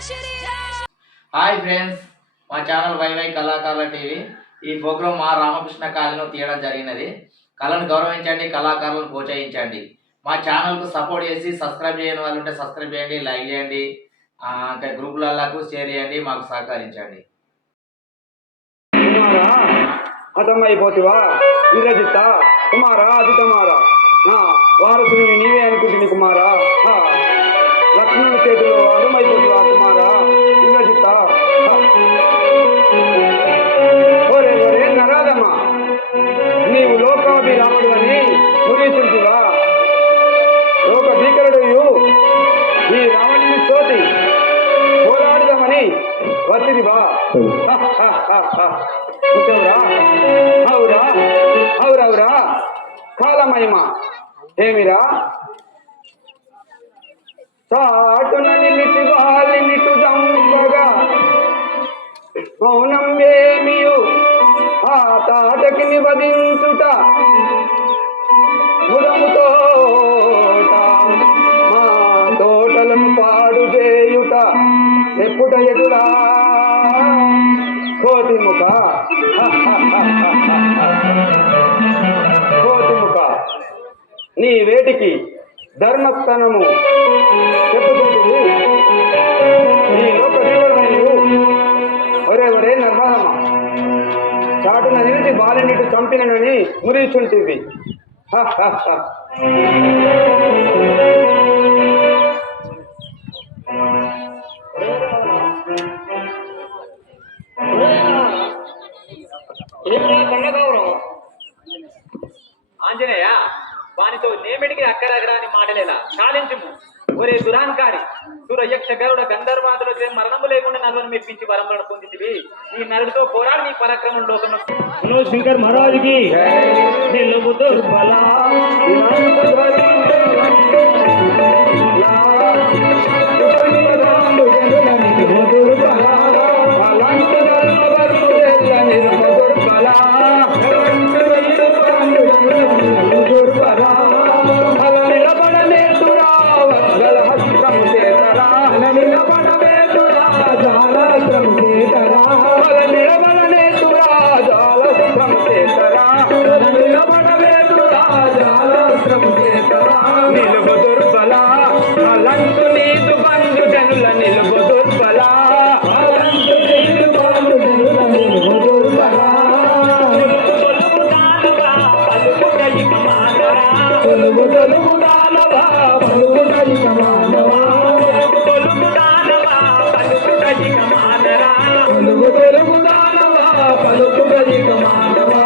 Hi friends, మా channel YY కళాకారుల TV. ఈ ప్రోగ్రాం మా రామకృష్ణ కాలనీలో తీయడం జరిగినది. కళను గౌరవించండి, కళాకారులను ప్రోత్సహించండి. మా ఛానల్కు సపోర్ట్ చేసి సబ్స్క్రైబ్ చేయని వాళ్ళు ఉంటే సబ్స్క్రైబ్ చేయండి, లైక్ చేయండి, ఇంకా గ్రూపులకు షేర్ చేయండి, మాకు సహకరించండి. హతమైపోతివా విరజిత కుమారా అదితమారా వారసుని నీవే అనుకుంటుంది కుమారా. లక్ష్మణుని చేతిలో హతమైపోతివా కుమారా విరజిత. ఒరే ఒరే నరాదమ్మా, నీవు లోకాభిరాముడు అని ముగించుంటివా? లోక భీకరుడు ఈ రావణుని చోటి పోరాడుదామని వచ్చిదివా? అవురా అవురవురా కాలమహిమ ఏమిరా? చాటున నిలిచి వాలినిటు చంపగా మౌనం ఏమియు ఆ తాటకి నివదించుట గురముతో మా తోటలను పాడు చేయుట ఎప్పుడ ఎదురా కోతిముఖ కోతిముఖ నీ వేటికి ధర్మస్థానము చెప్పుకుంటుంది నీ లోక జీవనము. ఒరే ఒరే నర్మదమ్మ, చాటున నిలిచి బాలినిటు చంపినని మురిచుంటివి. ఆంజనేయ, వానితో నేమిడికి అక్కరగరా అని మాటలేలా చాలించుము. ఒరే దురాంకారి, సురయక్ష గరుడ గంధర్వాదుల మరణము లేకుండా నన్ను మెప్పించి వరములను పొందితివి. ఈ నరుడితో పోరాడి నీ పరాక్రమం లోకము. శంకర్ మహారాజుకి నిలుపు దుర్బల అలంటు నీదు బంధు జనుల నిలుపు దుర్బల తెలుగు తెలుగు దానవా పలుకు కలిక మానవా తెలుగు తెలుగు దానవా పలుకు కలిక మానవా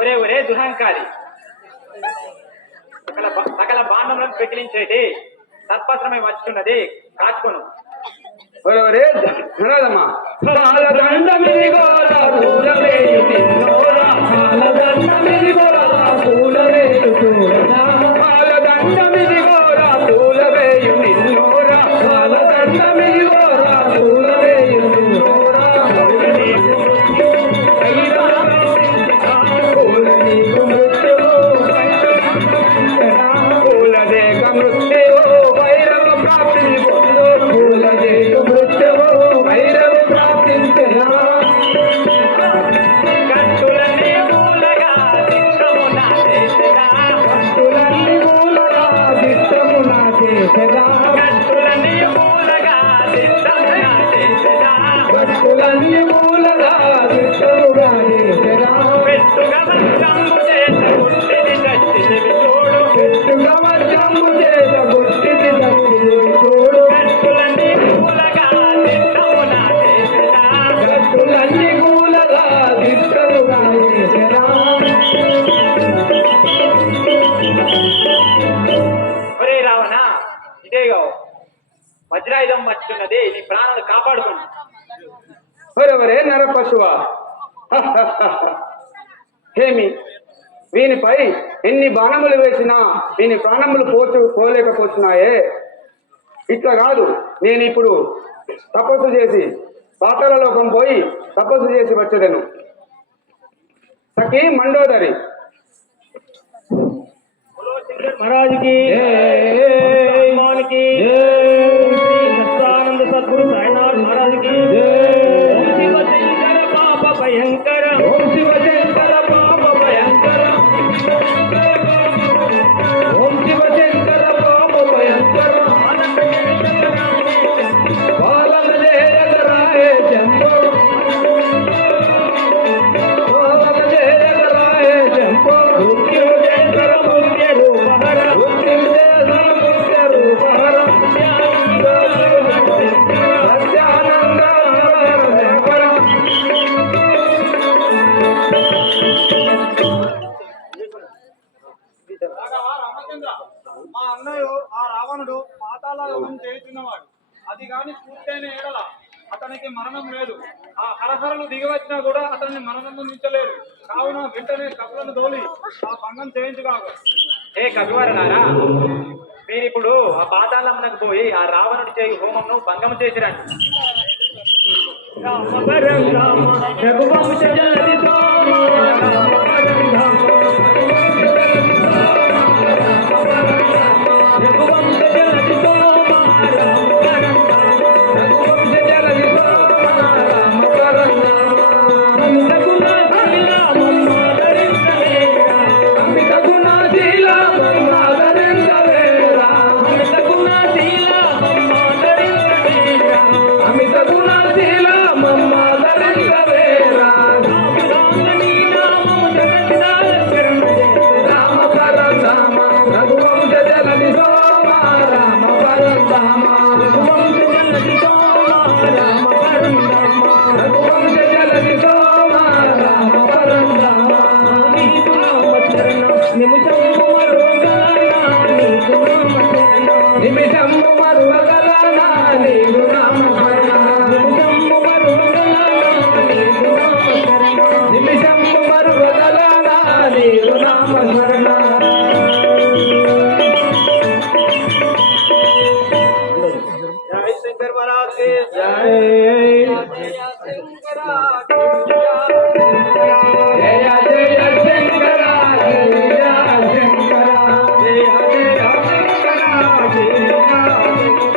ఒరే ఒరే దురహంకారి, సకల బాంధములను పెకిలించేటి సర్పాశ్రమం వచ్చున్నది, కాచుకొను. ఒరే ధనదమ్మా, మృత్యు వైరవ చేసెదా గట్టులన్నీ మూలగా దిట్టముగా చేసెదా గట్టులన్నీ మూలగా దిట్టముగా చేసెదా పెట్టుగా వర్షంబు చేత గుట్టిది దచ్చితివి చూడు పెట్టుగా వర్షంబు చేత గుట్టిది దచ్చితివి చూడు గట్టులన్నీ మూలగా దిట్టముగా చేసెదా గట్టులన్నీ మూలగా దిట్టముగా చేసెదా ఒరే రావణ ఇదేగో వజ్రాయుధం మర్చున్నది నీ ప్రాణాలు కాపాడుకోండి ఒరెవరే నరపశువా హేమి వీనిపై ఎన్ని బాణములు వేసినా వీని ప్రాణములు పోలేకపోతున్నాయే. ఇట్లా కాదు, నేను ఇప్పుడు తపస్సు చేసి పాతాళ లోకం పోయి తపస్సు చేసి వచ్చేదను. సఖీ మండోదరి మహారాజుకి హనుమానికి సత్యానంద సద్గురు సాయినాథ్ మహారాజుకి ఓం శివ శంకర పాప భయంకర ఓం శివ శంకర పాప భయంకర ఓం శివ శంకర పాప భయంకర బాలన జయగరాయ జంబో బాలన జయగరాయ జంబో మృత్యుంజయ ముఖ్య రూపహర మా అన్నయ్య ఆ రావణుడు పాతాళం చేయుచున్నవాడు. అది గాని పూర్తయిన ఏడల అతనికి మరణం లేదు. ఆ హరహరలు దిగి వచ్చినా కూడా అతన్ని మరణం పొందించలేదు. కావున వెంటనే కపులను తోలి ఆ భంగం చేయించుగాక. హే కవివారులారా, మీరిప్పుడు ఆ పాతాళమునకు పోయి ఆ రావణుడి చేయి హోమంను భంగం చేసిరండి. జై శంకర్ మహారాజ్ కి జయ శంకర జయ జయ శంకర జయ శంకర జయ జయ శంకర జయ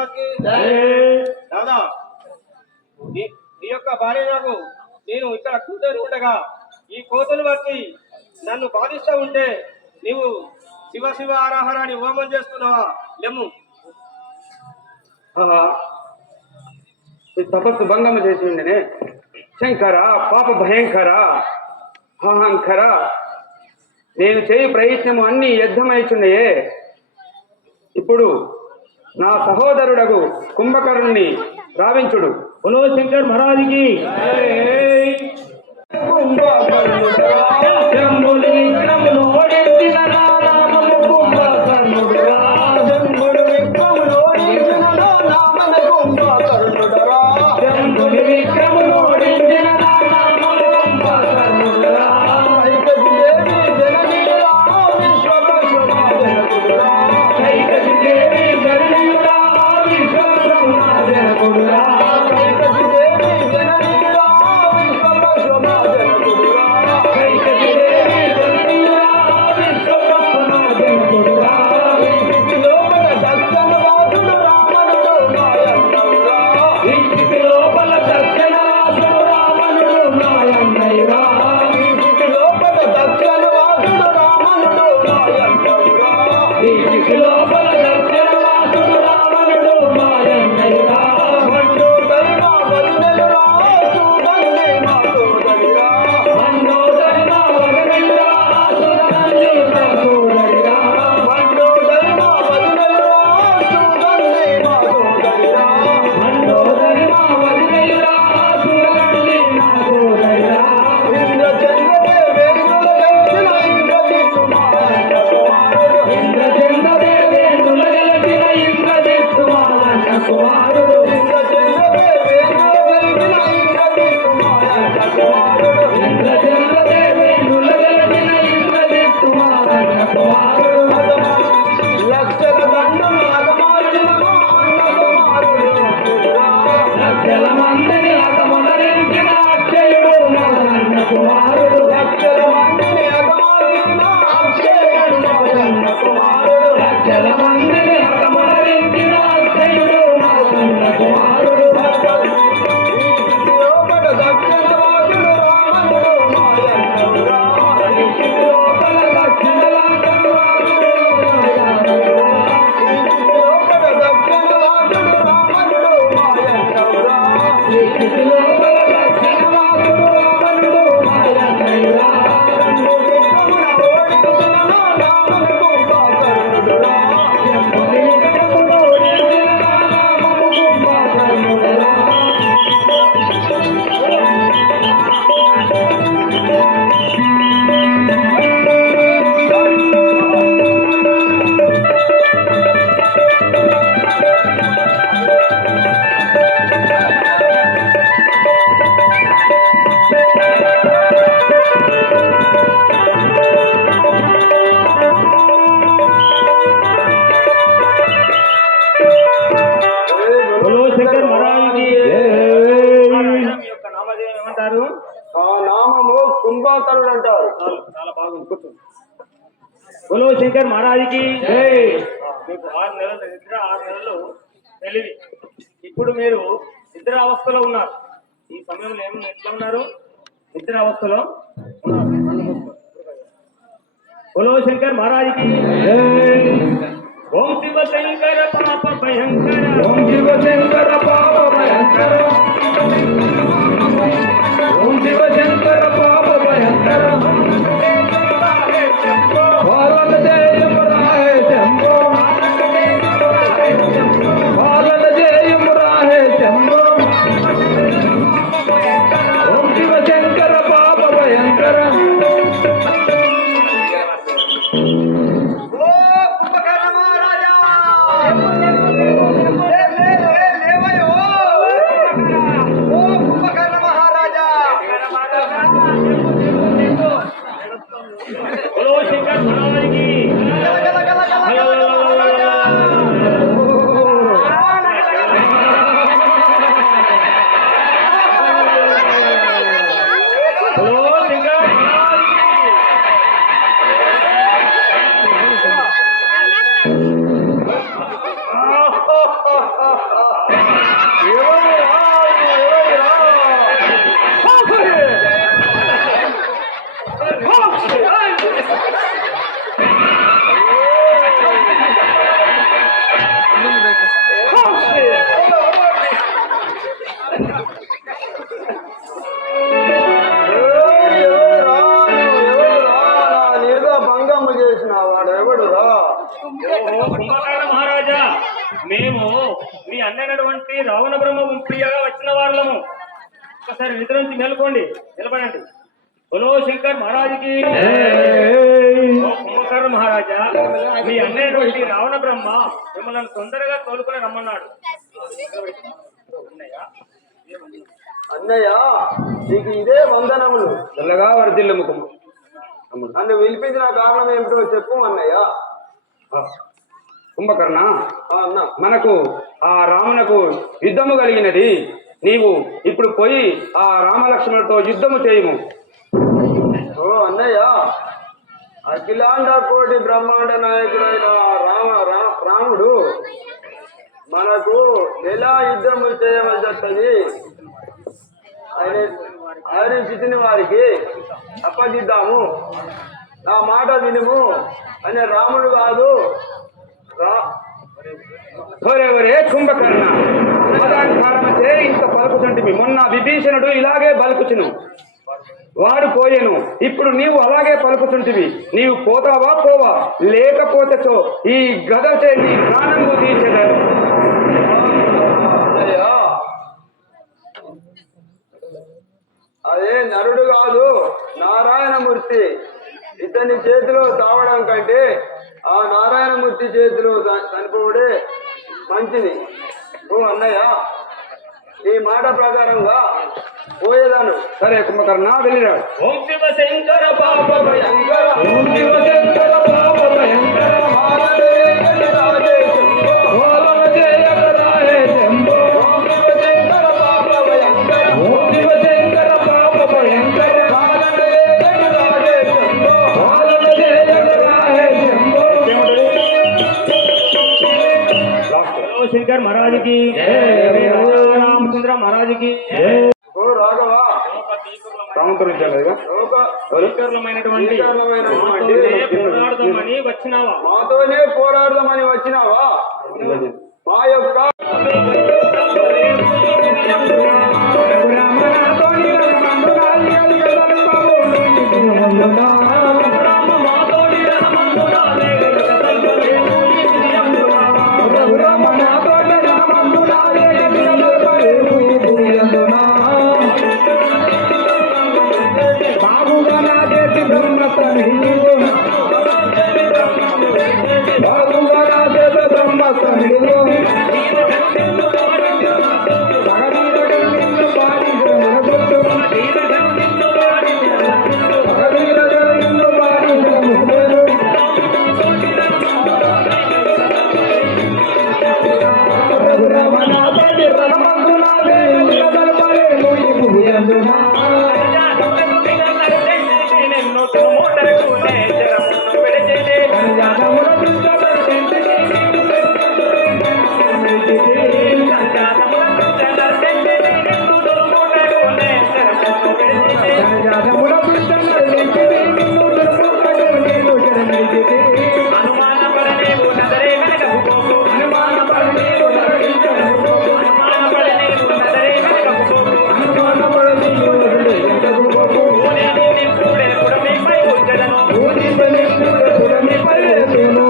మహారాజ్కి దాదా నీ యొక్క భార్య నాకు నేను ఇక్కడ కూర్చొని ఉండగా ఈ కోతులు వచ్చి నన్ను బాధిస్తూ ఉంటే నీవు శివ శివ ఆరాహరాన్ని హోమం చేస్తున్నావా లెమ్ము. ఈ తపస్సు భంగం చేసి ఉండనే శంకర పాప భయంకర అహంకర నేను చేయి ప్రయత్నము అన్ని యుద్ధమైచున్నాయే. ఇప్పుడు నా సహోదరుడగు కుంభకర్ణుని రావించుడు. బోలో శంకర్ మహారాజుకి కుంభకర్ణుడు అంటారు. చాలా బాగుంది, కూర్చోండి. బోలో శంకర్ మహారాజుకి మీకు 6 నెలలు నిద్ర, 6 నెలలు తెలివి. ఇప్పుడు మీరు నిద్ర అవస్థలో ఉన్నారు. ఈ సమయంలో ఎట్లా ఉన్నారు? నిద్ర అవస్థలో ఉన్నారు. బోలో శంకర్ మహారాజుకి ఓం శివ శంకర పాప భయంకర, ఓం శివ శంకర పాప భయంకర, ఓం శివ శంకర పాప భయంకర, పాలన జయము రాహే శంభో, పాలన జయము రాహే శంభో, ఓం శివ శంకర పాప భయంకర. తమ్ముడురా. ఓహో కుంభకర్ణ మహారాజా, మేము మీ అన్నైనటువంటి రావణ బ్రహ్మ ప్రియగా వచ్చిన వాళ్ళము. ఒకసారి నిద్ర నుంచి మేలుకోండి, నిలబడండి. బలో శంకర్ మహారాజుకి. ఓ కుంభకర్ణ మహారాజా, మీ అన్నైనటువంటి రావణ బ్రహ్మ మిమ్మల్ని తొందరగా తోలుకొని రమ్మన్నాడు. అన్నయ్య నీకు ఇదే వందనములు. చల్లగా వర్ధిల్లు ముఖము. నన్ను పిలిపించిన కారణం ఏమిటో చెప్పు అన్నయ్య. కుంభకర్ణ, అన్న మనకు ఆ రామునకు యుద్ధము కలిగినది. నీవు ఇప్పుడు పోయి ఆ రామలక్ష్మణులతో యుద్ధము చేయము. ఓ అన్నయ్య, అఖిలాండ కోటి బ్రహ్మాండ నాయకుడైన రాముడు మనకు ఎలా యుద్ధము చేయవలసి ఆయన చితిని వారికి అప్పగిద్దాము, నా మాట వినుము అనే రాముడు కాదు. ఒరే కుంభకర్ణ, మదాకారమచే ఇంత పలుకుతుంటివి. మొన్న విభీషణుడు ఇలాగే పలుకుచును, వాడు పోయేను. ఇప్పుడు నీవు అలాగే పలుకుతుంటివి. నీవు పోతావా పోవా, లేకపోతే ఈ గదచే నీ ప్రాణంకు తీర్చలేదు. అదే నరుడు కాదు, నారాయణమూర్తి. ఇతని చేతిలో తావడం కంటే ఆ నారాయణమూర్తి చేతిలో చనిపోవడే మంచిది. ఓ అన్నయ్య, ఈ మాట ప్రకారంగా పోయేదాను. సరే కుంభకర్ణ, వెళ్ళిరాడు. ఓం శివ శంకర పాప భయంకర, ఓం శివ శంకర పాప భయంకర, శంకర్ మహారాజుకి, రామచంద్ర మహారాజుకి. ఓ రాఘవ, రామంతుడు భయంకరమైనటువంటి పోరాడదామని వచ్చినావా? మాతోనే పోరాడదామని వచ్చినావా? మా యొక్క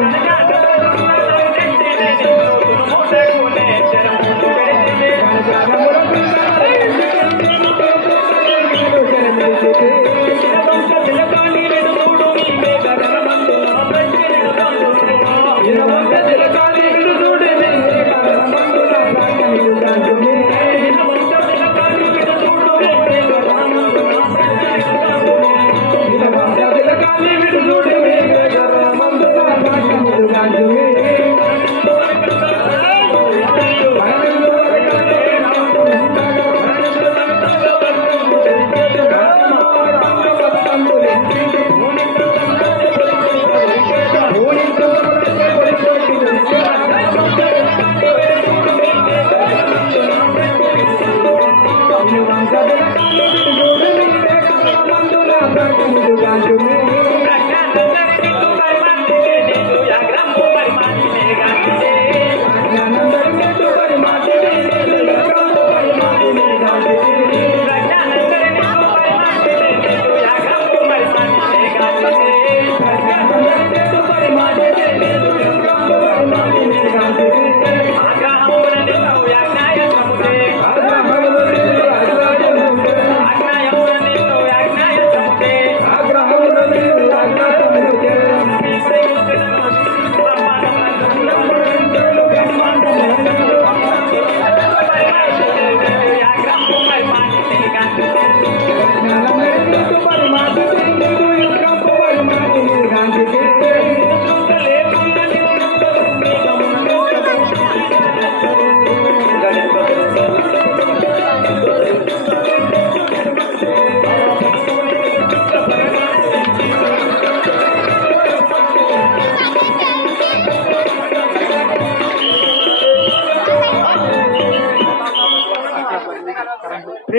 అనగా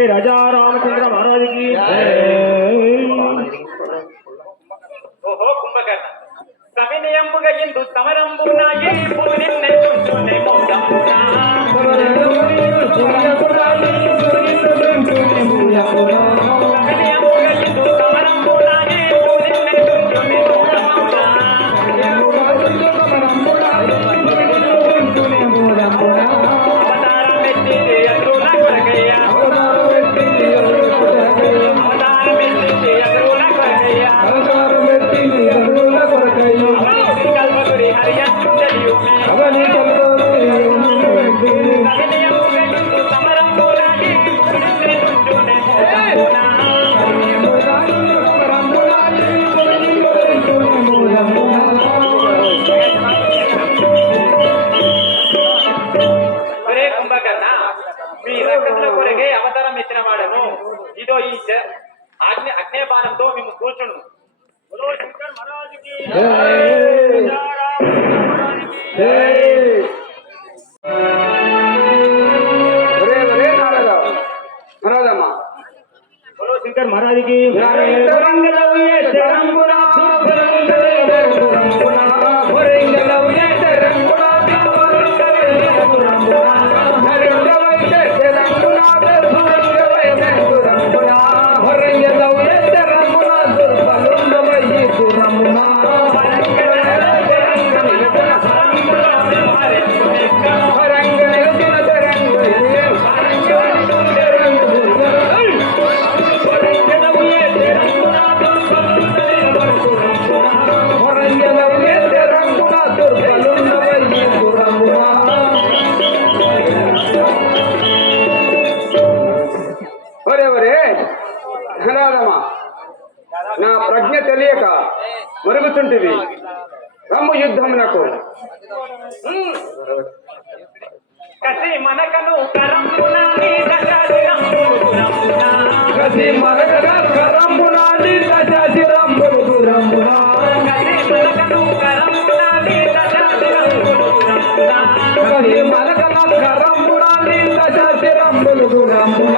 శ్రీ రాజా రామచంద్ర మహారాజుకి ఓహో కుంభకర్ణ సవినయంబుగా ఇందు సమరంబున ఈ భూమిని నెట్టుచునే మోదమునా సవినయంబుగా ఇందు సమరంబున ఈ భూమిని నెట్టుచునే మోదమునా అవతారం ఎత్తితే అద్రుల కొరకయ్య అవతారం ఎత్తితే అద్రుల కొరకయ్య కల్పగురి హరియంతుడలియు సవినయంబుగా ఇందు సమరంబున ఈ భూమిని నెట్టుచునే మోదమునా ఒరే కుంభకర్ణ మీ రక్షకుల కొరకే అవతారం ఎత్తిన వాడను ఇదో ఈ అగ్నేయబాణంతో మేము కూర్చుండు బలో శంకర్ మహారాజుకి నారదమ్మ బలో శంకర్ మహారాజుకి నా ప్రజ్ఞ తెలియక మరుగుచుంటివి రమ్ము యుద్ధమునకు కసి మనకను కరంబున నీ దశరథురమ్మున కసి మనకన కరంబున నీ దశరథురమ్మున కసి మనకను కరంబున నీ దశరథురమ్మున కసి మనకన కరంబున నీ దశరథురమ్మున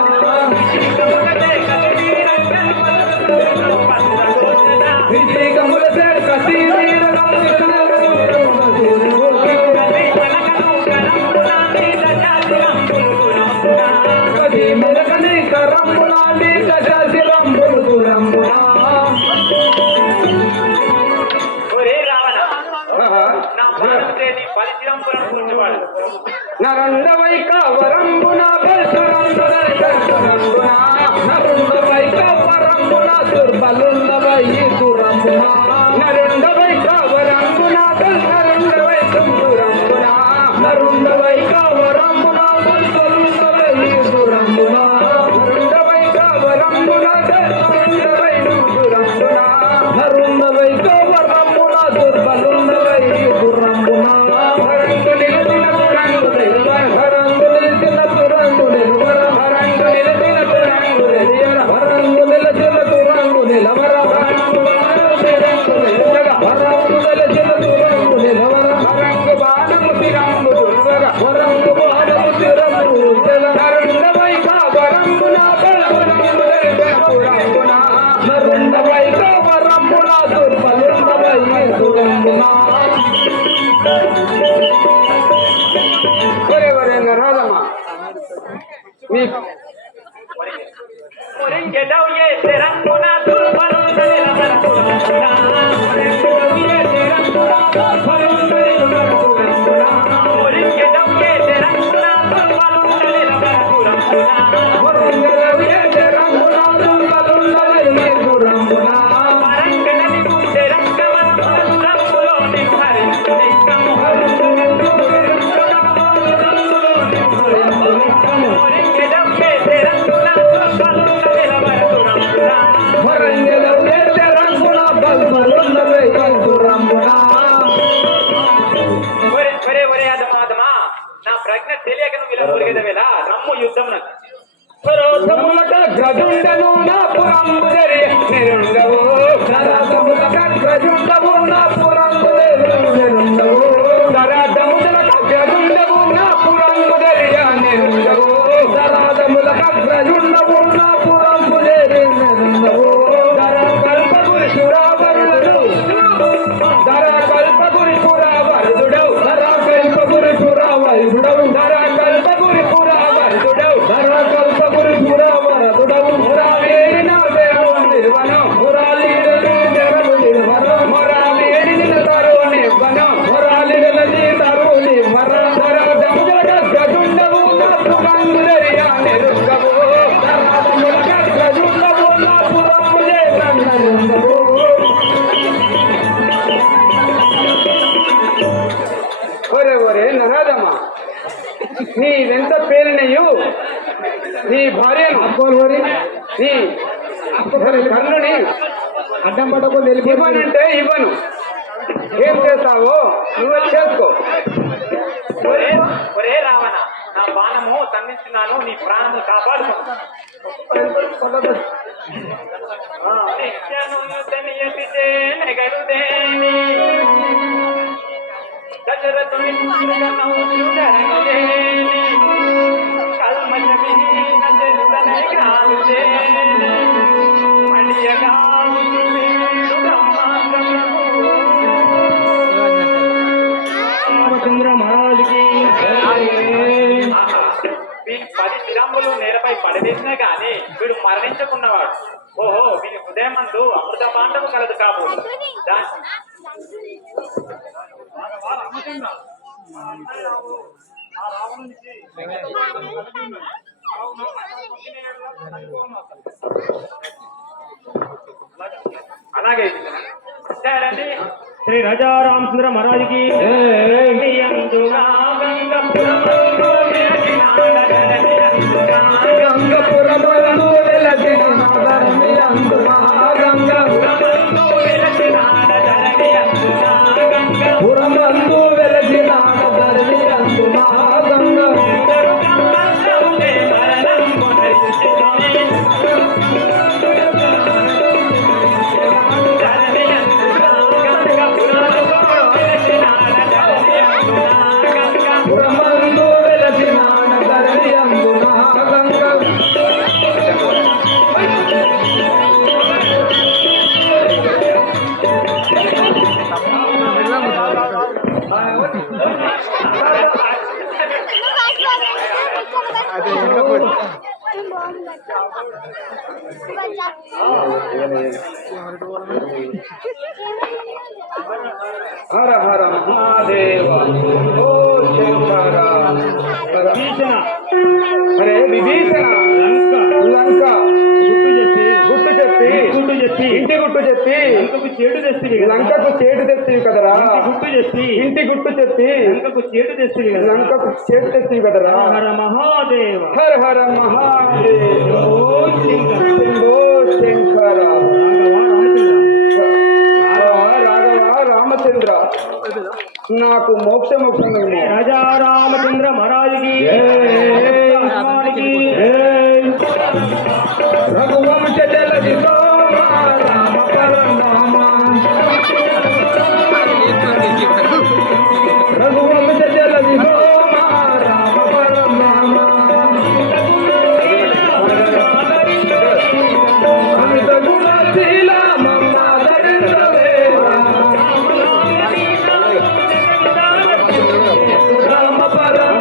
విజయకములసే కసి మెరకని కరంబులాంటి దశరథురమ్మున ఒరే రావణ నా ప్రాణం చేసి పరిశ్రమలను కూర్చోవాడు నరందవై కవరంబున బెసరంబున నరుండవై కవరంబున దుర్బలుండవై దురంబున నరుండవై కవరంబున నరుండవై దురంబున నరుండవై కవరంబున దుర్బలుండవై దురంబున నరుండవై కవరంబున నరుండవై దురంబున నరుండవై కవరంబున దుర్బలుండవై దురంబున హరంగు నిలదిన తురంగు నిలవర హరంగు నిలదిన తురంగు నిలవర హరంగు నిలదిన తురంగు నిలవర హరంగు నిలదిన తురంగు నిలవర హరంగు నిలదిన తురంగు నిలవర హరంగు బాణము తిరంగు దుర్వర హరంగు బాణము తిరంగు దుర్వర నరుండవై కవరంబున బలవరంబున తురంగున నరుండవై కవరంబున దుర్బలుండవై దురంబున రాదమ్మా మీ ఒరింగెదవు ఏ తెరంగున దుర్బలుండని రమరపురమున ఒరింగెదవు ఏ తెరంగున దుర్బలుండని రమరపురమున ఒరింగెదవు ఏ తెరంగున దుర్బలుండని రమరపురమున పరంగనని తెరంగమరపురములో నిన్ను హరించునిక్కము ఒరింగెదవు ఏ తెరంగున దుర్బలుండని రమరపురమున ఒరే అదమాదమా నా ప్రజ్ఞ తెలియక నువ్వు ఇలా మురిగేదవేలా రమ్ము యుద్ధం నాకు గజుండను నా పురంబు నిరుండవు నరదములక గజుండవు నా పురంబు నిరుండవు నరదములక గజుండవు నా పురంబు నిరుండవు నరదములక గజుండవు ఒరే ఒరే నరాదమ్మా, నీదెంత పేలినయ్యు నీ భార్యను నీ కన్నుని అడ్డం పట్టకుండా ఇవ్వనంటే ఇవ్వను. ఏం చేస్తావో నువ్వు చేసుకో. ఒరే రావణ, నా బాణము సంధిస్తున్నాను, నీ ప్రాణము కాపాడుకో. రామచంద్ర మహారాజుకి వీడి 10 శిరంబులు నేలపై పడవేసినా గాని వీడు మరణించుకున్నవాడు. ఓహో, వీని హృదయమందు అమృత పాండవు కలదు కాబోలు. రామచంద్ర, మా అన్నయ్య ఆ రావణునికి అలాగే సరేండి. శ్రీ రాజా రామచంద్ర మహారాజుకి హర హర మహాదేవ ఓ శంకర. అరే విభీషణ, లంక గుట్టు చెప్పి ఇంటి గుట్టు చెప్పి లంకకు చేటు తెస్తివి కదరా. ఇంటి గుట్టు చెప్పి లంకకు చేటు తెస్తివి కదరా. హర మహాదేవ హర హర మహాదేవ ఓ శంకర. రాఘవ రామచంద్ర, నాకు మోక్షము రాజా రామచంద్ర మహారాజుకి రఘువంశ జలది సోమ రామ పరమ రఘువంశ జలది సోమ రామ పరమ అమిత గుణశీల రామ పరమ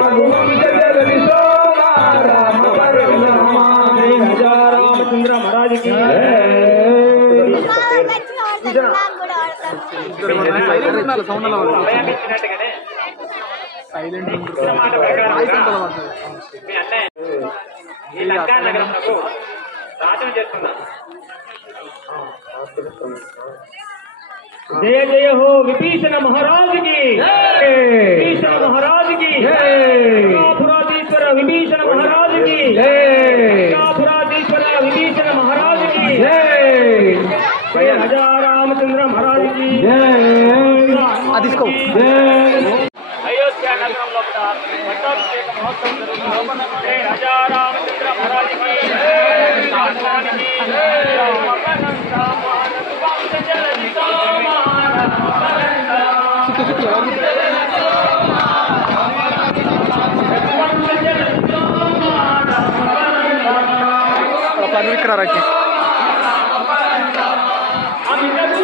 రఘువంశ జలది సోమ రామ పరమ. రాజా రామచంద్ర మహారాజుకి అభయం ఇచ్చినట్టుగానే ఇచ్చిన మాట ప్రకారం మీ అన్నయ్య ఈ లంకా నగరంలో రాజ్యం చేస్తున్నా. జయ జయ హో విభీషణ మహారాజుకి విభీషణ మహారాజుకి పురాధీశ్వర విభీషణ మహారాజుకి పురాధీశ్వర విభీషణ మహారాజుకి జయ రాజా రామచంద్ర మహారాజుకి అయోధ్య నగరంలో పట్టాభిషేక మహోత్సవం జరుగుతుంది. శ్రీ రాజా రామచంద్ర మహారాజుకి para no ir a